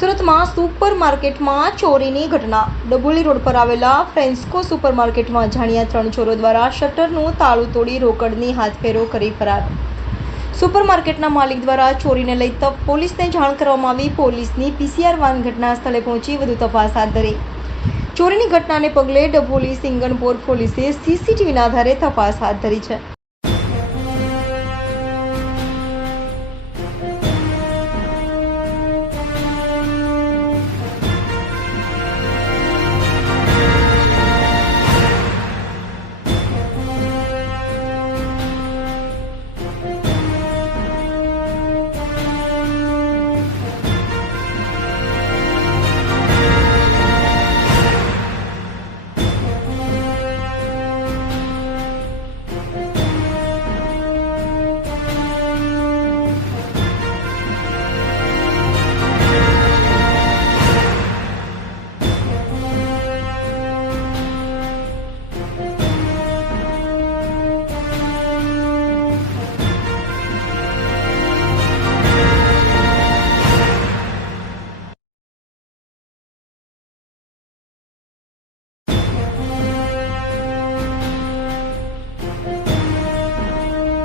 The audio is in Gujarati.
સુરતમાં સુપર માર્કેટમાં ચોરીની ઘટના। ડભોલી રોડ પર આવેલા ફ્રેન્સ્કો સુપર માર્કેટમાં અજાણ્યા 3 ચોરો દ્વારા શટરનું તાળું તોડી રોકડની હાથફેરો કરી ફરાર। સુપર માર્કેટના માલિક દ્વારા ચોરીને લઈ પોલીસને જાણ કરવામાં આવી। પોલીસની પીસીઆર વાન ઘટના સ્થળે પહોંચી વધુ તપાસ હાથ ધરી। ચોરીની ઘટનાને પગલે ડભોલી સિંગણપોર પોલીસે સીસીટીવીના આધારે તપાસ હાથ ધરી છે।